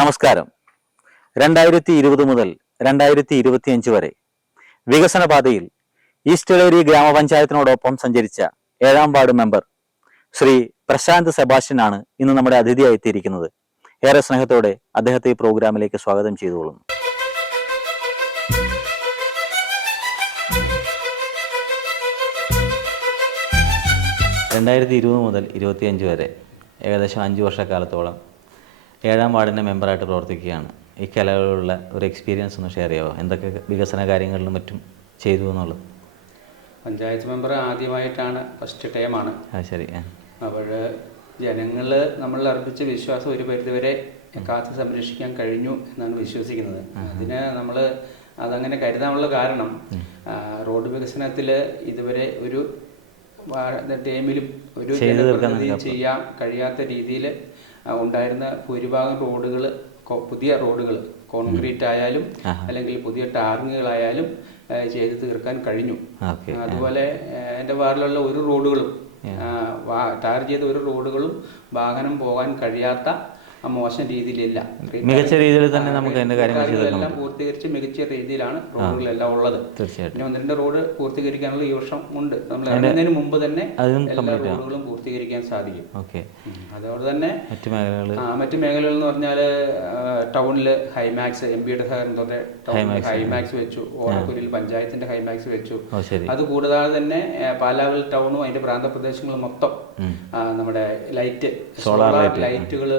നമസ്കാരം. 2020 മുതൽ 2025 വരെ വികസന പാതയിൽ ഈസ്റ്റ് എളേരി ഗ്രാമപഞ്ചായത്തിനോടൊപ്പം സഞ്ചരിച്ച 7ാം വാർഡ് മെമ്പർ ശ്രീ പ്രശാന്ത് സെബാസ്റ്റ്യനാണ് ഇന്ന് നമ്മുടെ അതിഥിയായി എത്തിയിരിക്കുന്നത്. ഏറെ സ്നേഹത്തോടെ അദ്ദേഹത്തെ ഈ പ്രോഗ്രാമിലേക്ക് സ്വാഗതം ചെയ്തുകൊള്ളുന്നു. മുതൽ 25 വരെ ഏകദേശം 5 വർഷക്കാലത്തോളം 7ാം വാർഡിൻ്റെ മെമ്പറായിട്ട് പ്രവർത്തിക്കുകയാണ്. ഈ കലകളിലുള്ള ഒരു എക്സ്പീരിയൻസ് ഒന്ന് ഷെയർ ചെയ്യാമോ? എന്തൊക്കെ വികസന കാര്യങ്ങളിലും മറ്റും ചെയ്തു എന്നുള്ളത്. പഞ്ചായത്ത് മെമ്പർ ആദ്യമായിട്ടാണ്, ഫസ്റ്റ് ടൈമാണ്. ശരി. അപ്പോൾ ജനങ്ങൾ നമ്മളിൽ അർപ്പിച്ച വിശ്വാസം ഒരു പരിധിവരെ കാത്ത് സംരക്ഷിക്കാൻ കഴിഞ്ഞു എന്നാണ് വിശ്വസിക്കുന്നത്. അതിന് നമ്മൾ അതങ്ങനെ കരുതാനുള്ള കാരണം റോഡ് വികസനത്തിൽ ഇതുവരെ ഒരു ടൈമിലും ഒരു ചെയ്യാൻ കഴിയാത്ത രീതിയിൽ ഉണ്ടായിരുന്ന ഭൂരിഭാഗം റോഡുകൾ, പുതിയ റോഡുകൾ, കോൺക്രീറ്റ് ആയാലും അല്ലെങ്കിൽ പുതിയ ടാറിങ്ങുകളായാലും ചെയ്ത് തീർക്കാൻ കഴിഞ്ഞു. അതുപോലെ എൻ്റെ വാർഡിലുള്ള ഒരു റോഡുകളും ടാർ ചെയ്ത ഒരു റോഡുകളും വാഹനം പോകാൻ കഴിയാത്ത മോശം രീതിയിലില്ല. മികച്ച രീതിയിൽ തന്നെ നമുക്ക് അതിന്റെ കാര്യങ്ങളെല്ലാം പൂർത്തീകരിച്ച് മികച്ച രീതിയിലാണ് റോഡുകളെല്ലാം ഉള്ളത്. തീർച്ചയായിട്ടും 1-2 റോഡ് പൂർത്തീകരിക്കാനുള്ള ഈ വർഷം ഉണ്ട്. നമ്മൾ ഇറങ്ങുന്നതിന് മുമ്പ് തന്നെ എല്ലാ റോഡുകളും പൂർത്തീകരിക്കാൻ സാധിക്കും. അതോടെ തന്നെ മറ്റു മേഖലകൾ എന്ന് പറഞ്ഞാൽ ടൗണില് ഹൈമാക്സ്, എംപിയുടെ സഹകരണത്തോടെ ഹൈമാക്സ് വെച്ചു. ഓടക്കുരിൽ പഞ്ചായത്തിന്റെ ഹൈമാക്സ് വെച്ചു. അതുകൂടാതെ തന്നെ പാലാവിൽ ടൗണും അതിന്റെ പ്രാന്തപ്രദേശങ്ങളും മൊത്തം നമ്മുടെ സോളാർ ലൈറ്റുകൾ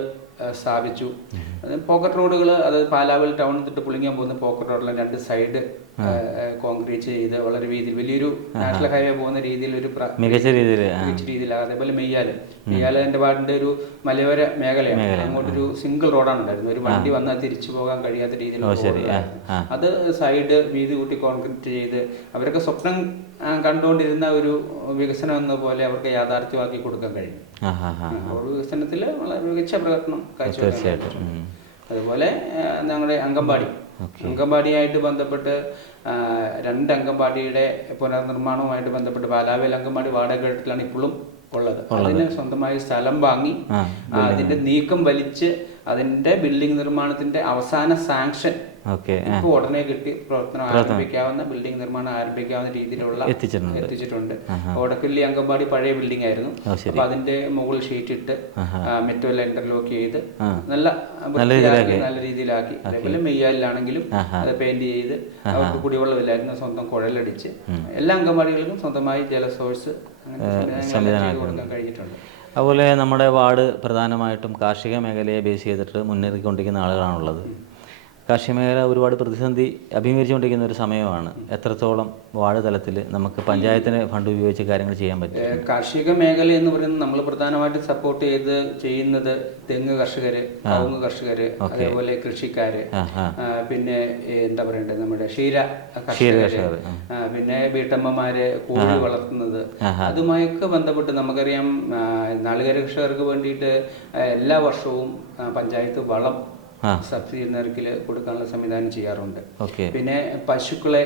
സ്ഥാപിച്ചു. പോക്കറ്റ് റോഡുകൾ, അത് പാലാവിൽ ടൗണിൽ തൊട്ട് പുളിങ്ങാൻ പോകുന്ന പോക്കറ്റ് റോഡിലെ 2 സൈഡ് കോൺക്രീറ്റ് ചെയ്ത് വളരെ വലിയൊരു നാഷണൽ ഹൈവേ പോകുന്ന രീതിയിൽ ഒരു മികച്ച രീതിയിൽ. അതേപോലെ മെയ്യാല് എൻ്റെ വാർഡിന്റെ ഒരു മലയോര മേഖലയാണ്. അങ്ങോട്ടൊരു സിംഗിൾ റോഡാണ് ഉണ്ടായിരുന്നത്. ഒരു വണ്ടി വന്നാൽ തിരിച്ചു പോകാൻ കഴിയാത്ത രീതിയിൽ അത് സൈഡ് വീതി കൂട്ടി കോൺക്രീറ്റ് ചെയ്ത് അവരൊക്കെ സ്വപ്നം കണ്ടുകൊണ്ടിരുന്ന ഒരു വികസനം എന്ന പോലെ അവർക്ക് യാഥാർത്ഥ്യമാക്കി കൊടുക്കാൻ കഴിയും. റോഡ് വികസനത്തിൽ വളരെ മികച്ച പ്രവർത്തനം കാഴ്ചവെക്കാൻ. അതുപോലെ ഞങ്ങളുടെ അംഗൻവാടിയായിട്ട് ബന്ധപ്പെട്ട് 2 അംഗൻവാടിയുടെ പുനർനിർമ്മാണവുമായിട്ട് ബന്ധപ്പെട്ട് പാലാവിൽ അംഗൻവാടി വാടകഘട്ടത്തിലാണ് ഇപ്പോഴും ഉള്ളത്. അതിന് സ്വന്തമായി സ്ഥലം വാങ്ങി അതിന്റെ നീക്കം വലിച്ച് അതിന്റെ ബിൽഡിംഗ് നിർമ്മാണത്തിന്റെ അവസാന സാങ്ഷൻ ഇപ്പൊ ഉടനെ കിട്ടി പ്രവർത്തനം ആരംഭിക്കാവുന്ന, ബിൽഡിംഗ് നിർമ്മാണം ആരംഭിക്കാവുന്ന രീതിയിലുള്ള എത്തിച്ചിട്ടുണ്ട്. ഓടക്കല്ലി അംഗൻവാടി പഴയ ബിൽഡിംഗ് ആയിരുന്നു. അപ്പൊ അതിന്റെ മുകളിൽ ഷീറ്റ് ഇട്ട് മെറ്റൽ ഇന്റർലോക്ക് ചെയ്ത് നല്ല രീതിയിലാക്കി. അതേപോലെ മെയ്യാലിലാണെങ്കിലും അത് പെയിന്റ് ചെയ്ത് അവർക്ക് കുടിവെള്ളമില്ലായിരുന്നു, സ്വന്തം കുഴലടിച്ച് എല്ലാ അംഗൻവാടികൾക്കും സ്വന്തമായി ജല സോഴ്സ് കൊടുക്കാൻ കഴിഞ്ഞിട്ടുണ്ട്. അതുപോലെ നമ്മുടെ വാർഡ് പ്രധാനമായിട്ടും കാർഷിക മേഖലയെ ബേസ് ചെയ്തിട്ട് മുന്നേറിക്കൊണ്ടിരിക്കുന്ന ആളുകളാണുള്ളത്. കാർഷിക മേഖല ഒരുപാട് പ്രതിസന്ധി അഭിമുഖീകരിച്ചുകൊണ്ടിരിക്കുന്ന ഒരു സമയമാണ്. എത്രത്തോളം വാർഡ് തലത്തിൽ നമുക്ക് പഞ്ചായത്തിന് ഫണ്ട് ഉപയോഗിച്ച് കാര്യങ്ങൾ ചെയ്യാൻ പറ്റും? കാർഷിക മേഖല എന്ന് പറയുന്നത് നമ്മൾ പ്രധാനമായിട്ടും സപ്പോർട്ട് ചെയ്യുന്നത് തെങ്ങ് കർഷകര്, കവുങ്ങ് കർഷകര്, അതേപോലെ കൃഷിക്കാര്, പിന്നെ എന്താ പറയണ്ടത് നമ്മുടെ ക്ഷീര കർഷകര്, പിന്നെ വീട്ടമ്മമാര്, കോഴി വളർത്തുന്നത്, അതുമായൊക്കെ ബന്ധപ്പെട്ട് നമുക്കറിയാം നാളികേര കർഷകർക്ക് വേണ്ടിയിട്ട് എല്ലാ വർഷവും പഞ്ചായത്ത് വളം സബ്സിഡി നിരക്കിൽ കൊടുക്കാനുള്ള സംവിധാനം ചെയ്യാറുണ്ട്. പിന്നെ പശുക്കളെ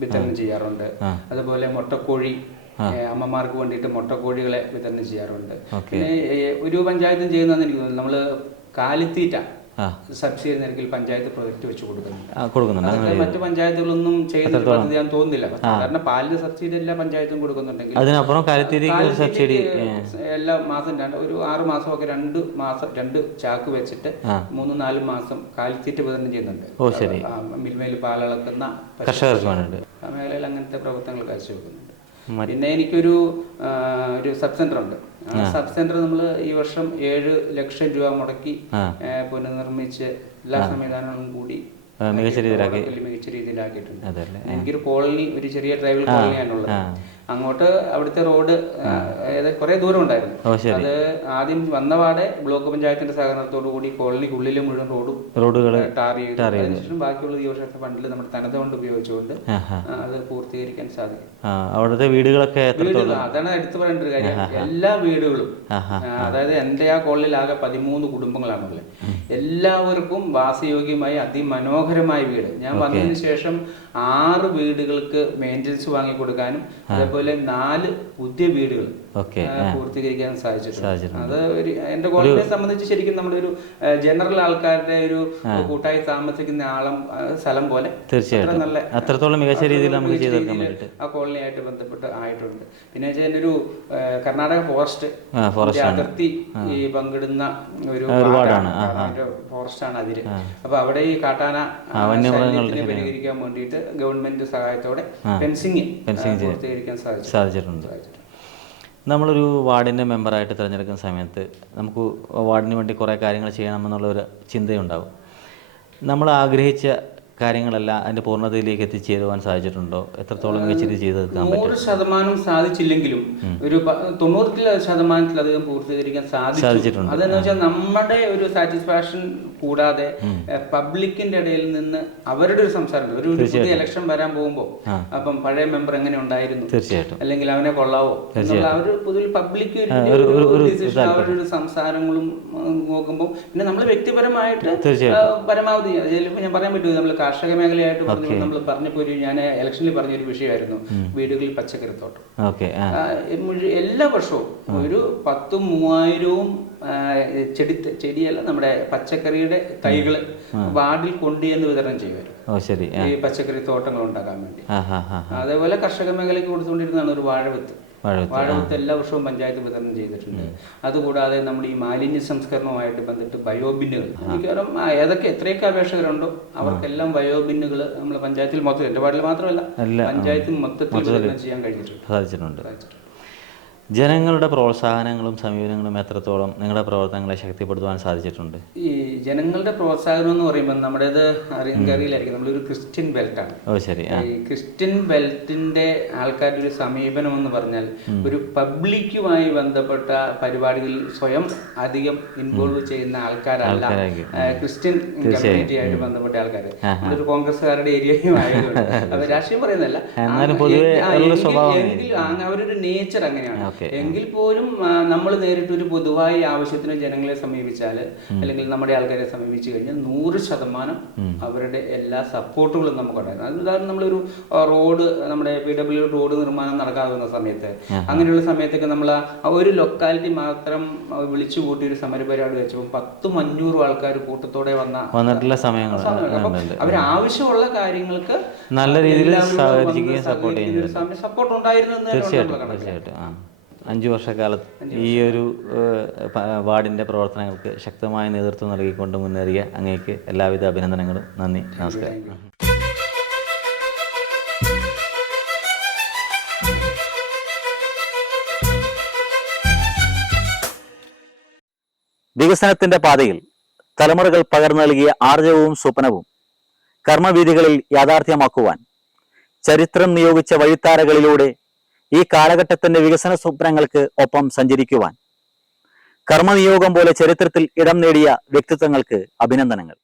വിതരണം ചെയ്യാറുണ്ട്. അതുപോലെ മുട്ടക്കോഴി അമ്മമാർക്ക് വേണ്ടിയിട്ട് മുട്ടക്കോഴികളെ വിതരണം ചെയ്യാറുണ്ട്. പിന്നെ ഒരു പഞ്ചായത്തും ചെയ്യുന്നതെന്ന് എനിക്ക് തോന്നുന്നു, നമ്മള് കാലിത്തീറ്റ സബ്സിഡി നിരക്കിൽ പഞ്ചായത്ത് പ്രൊജക്ട് വെച്ച് കൊടുക്കുന്നുണ്ട്. മറ്റു പഞ്ചായത്തുകളൊന്നും ചെയ്യുന്ന പദ്ധതി ഞാൻ തോന്നുന്നില്ല. കാരണം പാലിന് സബ്സിഡി എല്ലാ പഞ്ചായത്തും കൊടുക്കുന്നുണ്ടെങ്കിൽ സബ്സിഡി എല്ലാ മാസം ഒരു 6 മാസമൊക്കെ 2 ചാക്ക് വെച്ചിട്ട് 3-4 മാസം കാലിത്തീറ്റ വിതരണം ചെയ്യുന്നുണ്ട്. മിൽമയിൽ പാലളക്കുന്ന മേഖലയിൽ അങ്ങനത്തെ പ്രവർത്തനങ്ങൾ കാഴ്ചവെക്കുന്നുണ്ട്. പിന്നെ എനിക്കൊരു സബ് സെന്റർ ഉണ്ട്. സബ് സെന്റർ നമ്മൾ ഈ വർഷം 7 ലക്ഷം രൂപ മുടക്കി പുനർനിർമ്മിച്ച് എല്ലാ സംവിധാനങ്ങളും കൂടി മികച്ച രീതിയിലാക്കിയിട്ടുണ്ട്. എനിക്കൊരു കോളനി, ഒരു ചെറിയ ട്രൈബൽ കോളനിയാണുള്ളത്. അങ്ങോട്ട് അവിടുത്തെ റോഡ് കുറെ ദൂരം ഉണ്ടായിരുന്നു. അത് ആദ്യം വന്നപാടെ ബ്ലോക്ക് പഞ്ചായത്തിന്റെ സഹകരണത്തോടു കൂടി കോളനിക്കുള്ളിലെ മുഴുവൻ റോഡുകൾ ടാർ ചെയ്തു. അതിനുശേഷം ബാക്കിയുള്ള ഈ വർഷത്തെ ഫണ്ടിൽ നമ്മുടെ തനത് കൊണ്ട് ഉപയോഗിച്ചുകൊണ്ട് അത് പൂർത്തീകരിക്കാൻ സാധിക്കും. അവിടുത്തെ വീടുകളൊക്കെ അതാണ് എടുത്തു പറയേണ്ട ഒരു കാര്യം. എല്ലാ വീടുകളും, അതായത് എൻ്റെ ആ കോളനിയിൽ ആകെ 13 കുടുംബങ്ങളാണുള്ളത്. എല്ലാവർക്കും വാസയോഗ്യമായ അതിമനോഹരമായ വീട്. ഞാൻ വന്നതിന് ശേഷം 6 വീടുകൾക്ക് മെയിൻ്റനൻസ് വാങ്ങിക്കൊടുക്കാനും അതേപോലെ അതുപോലെ 4 പുതിയ വീടുകൾ പൂർത്തീകരിക്കാൻ സാധിച്ചിട്ടുണ്ട്. അത് എന്റെ കോളനിയെ സംബന്ധിച്ച് ശരിക്കും നമ്മുടെ ഒരു ജനറൽ ആൾക്കാരുടെ ഒരു കൂട്ടായി താമസിക്കുന്ന സ്ഥലം പോലെ തീർച്ചയായിട്ടും നല്ല അത്രത്തോളം മികച്ച രീതിയിൽ നമുക്ക് ചെയ്തെടുക്കാൻ പറ്റും. ആ കോളനിയായിട്ട് ബന്ധപ്പെട്ട് ആയിട്ടുണ്ട്. പിന്നെ എൻ്റെ ഒരു കർണാടക ഫോറസ്റ്റ് അതിർത്തി ഈ പങ്കിടുന്ന ഒരു ഫോറസ്റ്റ് ആണ് അതില്. അപ്പൊ അവിടെ ഈ കാട്ടാന ശല്യത്തിനെ പരിഹരിക്കാൻ വേണ്ടിയിട്ട് ഗവൺമെന്റ് സഹായത്തോടെ ഫെൻസിങ് പൂർത്തീകരിക്കാൻ സാധിച്ചിട്ടുണ്ട്. നമ്മളൊരു വാർഡിൻ്റെ മെമ്പറായിട്ട് തിരഞ്ഞെടുക്കുന്ന സമയത്ത് നമുക്ക് വാർഡിന് വേണ്ടി കുറേ കാര്യങ്ങൾ ചെയ്യണമെന്നുള്ളൊരു ചിന്തയുണ്ടാവും. നമ്മൾ ആഗ്രഹിച്ച കാര്യങ്ങളെല്ലാം അതിൻ്റെ പൂർണ്ണതയിലേക്ക് എത്തിച്ചേരുവാൻ സാധിച്ചിട്ടുണ്ടോ? എത്രത്തോളം മികച്ച രീതി ചെയ്തെടുക്കാൻ പറ്റും? 100% സാധിച്ചില്ലെങ്കിലും ഒരു 90% പൂർത്തീകരിക്കാൻ സാധിച്ചിട്ടുണ്ട്. അതെന്ന് വെച്ചാൽ നമ്മുടെ ഒരു സാറ്റിസ്ഫാക്ഷൻ കൂടാതെ പബ്ലിക്കിന്റെ ഇടയിൽ നിന്ന് അവരുടെ ഒരു സംസാരം, ഒരു പുതിയ ഇലക്ഷൻ വരാൻ പോകുമ്പോൾ അപ്പം പഴയ മെമ്പർ എങ്ങനെ ഉണ്ടായിരുന്നു, തീർച്ചയായിട്ടും അല്ലെങ്കിൽ അവനെ കൊള്ളാവോ എന്നുള്ള ഒരു പൊതുവിൽ പബ്ലിക് അവരുടെ ഒരു സംസാരങ്ങളും നോക്കുമ്പോൾ പിന്നെ നമ്മൾ വ്യക്തിപരമായിട്ട് പരമാവധി ചിലപ്പോൾ ഞാൻ പറയാൻ പറ്റുമോ, നമ്മൾ കാർഷിക മേഖലയായിട്ട് പറഞ്ഞു നമ്മൾ പറഞ്ഞപ്പോൾ ഞാൻ ഇലക്ഷനിൽ പറഞ്ഞൊരു വിഷയമായിരുന്നു വീടുകളിൽ പച്ചക്കറിത്തോട്ടം. എല്ലാ വർഷവും ഒരു 10,000-3000 ചെടിയല്ല നമ്മുടെ പച്ചക്കറിയുടെ തൈകള് വാർഡിൽ കൊണ്ടുചെന്ന് വിതരണം ചെയ്യുമായിരുന്നു ഈ പച്ചക്കറി തോട്ടങ്ങൾ ഉണ്ടാക്കാൻ വേണ്ടി. അതേപോലെ കർഷക മേഖലയ്ക്ക് കൊടുത്തുകൊണ്ടിരുന്നതാണ് ഒരു വാഴവിത്ത് എല്ലാ വർഷവും പഞ്ചായത്ത് വിതരണം ചെയ്തിട്ടുണ്ട്. അതുകൂടാതെ നമ്മൾ ഈ മാലിന്യ സംസ്കരണവുമായിട്ട് ബന്ധപ്പെട്ട് ബയോബിന്നുകൾ മിക്കവാറും എത്രയൊക്കെ അപേക്ഷകരുണ്ടോ അവർക്കെല്ലാം ബയോബിന്നുകൾ നമ്മൾ പഞ്ചായത്തിൽ മൊത്തം, എൻ്റെ വാർഡിൽ മാത്രമല്ല പഞ്ചായത്തിൽ മൊത്തത്തിൽ വിതരണം ചെയ്യാൻ കഴിഞ്ഞിട്ടുണ്ട്. ജനങ്ങളുടെ പ്രോത്സാഹനങ്ങളും സമീപനങ്ങളും എത്രത്തോളം നിങ്ങളുടെ പ്രവർത്തനങ്ങളെ ശക്തിപ്പെടുത്തുവാൻ സാധിച്ചിട്ടുണ്ട്? ഈ ജനങ്ങളുടെ പ്രോത്സാഹനം എന്ന് പറയുമ്പോൾ നമ്മുടേത് അറിയില്ലായിരിക്കും, നമ്മളൊരു ക്രിസ്ത്യൻ ബെൽറ്റാണ്. ഈ ക്രിസ്ത്യൻ ബെൽറ്റിന്റെ ആൾക്കാരുടെ ഒരു സമീപനം എന്ന് പറഞ്ഞാൽ ഒരു പബ്ലിക്കുമായി ബന്ധപ്പെട്ട പരിപാടികളിൽ സ്വയം അധികം ഇൻവോൾവ് ചെയ്യുന്ന ആൾക്കാരല്ല ക്രിസ്ത്യൻ കമ്മ്യൂണിറ്റി ആയിട്ട് ബന്ധപ്പെട്ട ആൾക്കാർ. നമ്മളൊരു കോൺഗ്രസ്സുകാരുടെ ഏരിയയും ആയതുകൊണ്ട് അത് രാഷ്ട്രീയം പറയുന്നതല്ല, അവരൊരു നേച്ചർ അങ്ങനെയാണ്. എങ്കിൽ പോലും നമ്മൾ നേരിട്ട് ഒരു പൊതുവായ ആവശ്യത്തിന് ജനങ്ങളെ സമീപിച്ചാൽ അല്ലെങ്കിൽ നമ്മുടെ ആൾക്കാരെ സമീപിച്ചു കഴിഞ്ഞാൽ 100% അവരുടെ എല്ലാ സപ്പോർട്ടുകളും നമുക്കുണ്ടായിരുന്നു. അത് ഉദാഹരണം നമ്മളൊരു റോഡ്, നമ്മുടെ PW റോഡ് നിർമ്മാണം നടക്കാവുന്ന സമയത്ത്, അങ്ങനെയുള്ള സമയത്തൊക്കെ നമ്മൾ ഒരു ലൊക്കാലിറ്റി മാത്രം വിളിച്ചു കൂട്ടി ഒരു സമരപരിപാടി വെച്ചപ്പോൾ 100-500 ആൾക്കാർ കൂട്ടത്തോടെ വന്നിട്ടുള്ള സമയങ്ങൾ. അവർ ആവശ്യമുള്ള കാര്യങ്ങൾക്ക് നല്ല രീതിയിൽ സപ്പോർട്ട് ഉണ്ടായിരുന്നു. 5 വർഷക്കാലത്ത് ഈ ഒരു വാർഡിൻ്റെ പ്രവർത്തനങ്ങൾക്ക് ശക്തമായ നേതൃത്വം നൽകിക്കൊണ്ട് മുന്നേറിയ അങ്ങേക്ക് എല്ലാവിധ അഭിനന്ദനങ്ങളും. നന്ദി, നമസ്കാരം. വികസനത്തിന്റെ പാതയിൽ തലമുറകൾ പകർന്നു നൽകിയ ആർജവവും സ്വപ്നവും കർമ്മവീഥികളിൽ യാഥാർത്ഥ്യമാക്കുവാൻ ചരിത്രം നിയോഗിച്ച വഴിത്താരകളിലൂടെ ഈ കാലഘട്ടത്തിന്റെ വികസന സ്വപ്നങ്ങൾക്ക് ഒപ്പം സഞ്ചരിക്കുവാൻ കർമ്മനിയോഗം പോലെ ചരിത്രത്തിൽ ഇടം നേടിയ വ്യക്തിത്വങ്ങൾക്ക് അഭിനന്ദനങ്ങൾ.